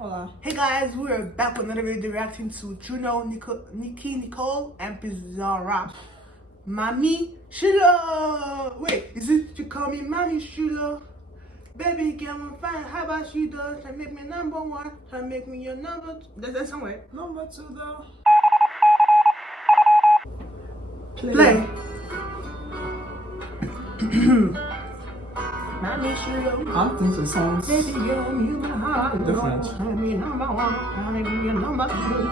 Hola. Hey guys, we are back with another video reacting to Trueno, Nicki Nicole, and Bizarrap. MAMICHULA. Wait, is it you call me MAMICHULA? Baby girl, I'm fine. How about you, though? Try make me number one. Try make me your number two. That's somewhere. Number 2 though. Play. MAMICHULA. I think the songs Baby girl, you my heart. different. Try me number one. Try make me your number two.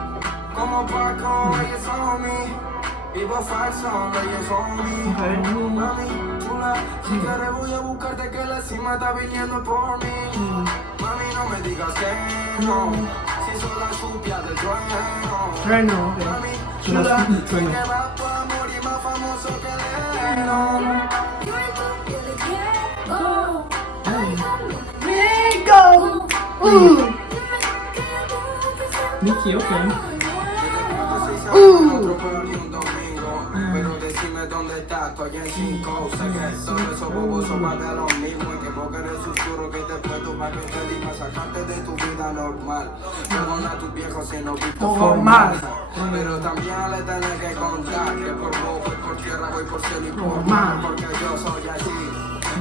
Como Paco, ella son me. Vivo falso, ella son me. Mami, chula, si quieres voy a buscarte que la cima está viniendo por mí. Mami, no me digas que no, si soy la chupia del trueno. Trueno, okay. Mami, Chula, chula, si Trueno. te vas por amor y más famoso que Leno. Go! Ooh! Nicki, okay. Pero decime dónde estás, estoy en 5. Sé que todos esos bobos son más de lo mismo. Y que porque eres susurro que te puedo para que te diga sacarte de tu vida normal. Perdona a tus viejos si no viste formal. Pero también le tenés que contar que por vos voy por tierra, voy por cielo y por mar. Porque yo soy así,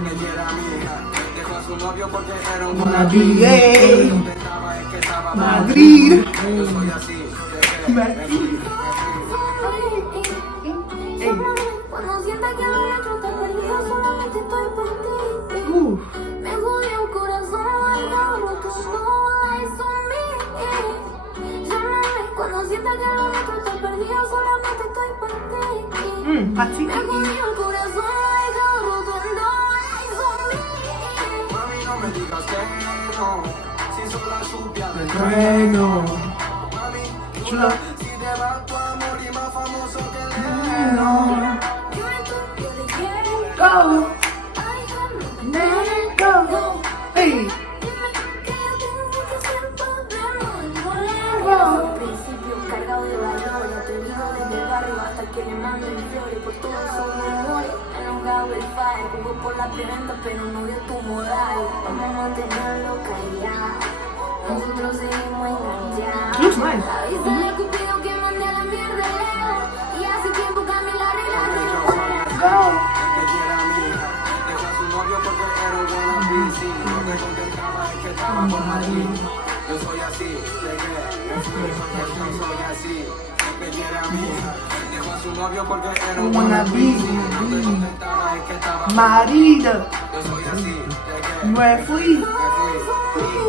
me quiere amiga. Dejó a su novio porque era un Madrid. Donde estaba es que estaba Madrid. Yo soy así, Madrid. Cuando sienta que lo nuestro está perdido, solamente estoy por ti. Me jodió el corazón, el cabrón, tú no lies on me. Llámame cuando sienta que lo nuestro está perdido, solamente estoy por ti. Pati. Me jodió el corazón, el cabrón, tú no lies on me. Mami, no me digas que no, si soy la chupia del Trueno. Mami, Chula. si te vas tu amor y más famoso que No. Dime tú qué le quieres. Go. Ay, Go. Hey. dime que yo tengo que ser problema. Al principio cargado de valor, atrevido desde el barrio hasta que le manden flores por todos esos rumores. Enojado el fire, jugó por la preventa pero no dio tu moral. Vamos a mantenerlo callado, nosotros seguimos enganchados. Looks nice. Avísale a Cupido que mande a la mierda lejos. Y hace tiempo que a mí la regla Go. me quiere amiga. Dejó a su novio porque era un buen bici. Lo que contentaba es que estaba por Madrid. Yo soy así, ¿de qué? Yo soy así, me quiere amiga. Dejó a su novio porque era un buen bici. Lo que contentaba es que estaba por Madrid. Yo soy así, ¿de qué? Me fui. Me fui.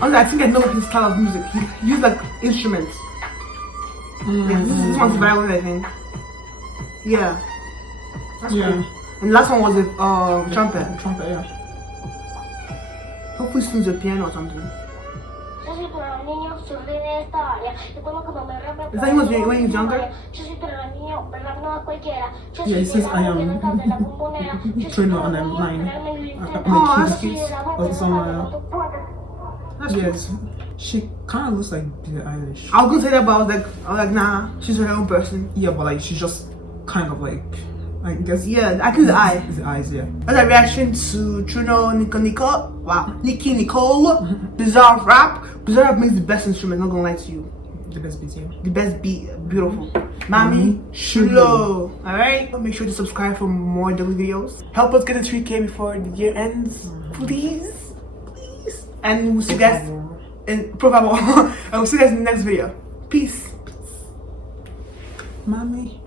Honestly, I think I know his style of music. He used like instruments. Yeah, this one's violin, I think. Yeah. That's Yeah. cool. And the last one was a trumpet. Trumpet, yeah. Hopefully soon the piano or something. Yo soy para los niños, soy de esta área. Recuerdo cuando me rapé. Is that he was when he was younger? Yo soy para los niños, pero no a cualquiera. Yo Yeah, it says I am Trueno and I'm 9. that's Nicki or somewhere. That's cool. Yes. She kind of looks like Billie Eilish. I was gonna say that, but I was like, nah, she's her own person. Yeah, but like she's just kind of like, I guess. Yeah, I think the eye. It's the eyes, yeah. That's a reaction to Trueno, Nicki Nicole, Bizarrap. Bizarrap makes the best instrument, not gonna lie to you. The best beat, yeah. The best beat, beautiful. MAMICHULA. Alright? Make sure to subscribe for more daily videos. Help us get to 3K before the year ends. Please. Please. And we'll see you guys in Profile. And we'll see you guys in the next video. Peace. Mami,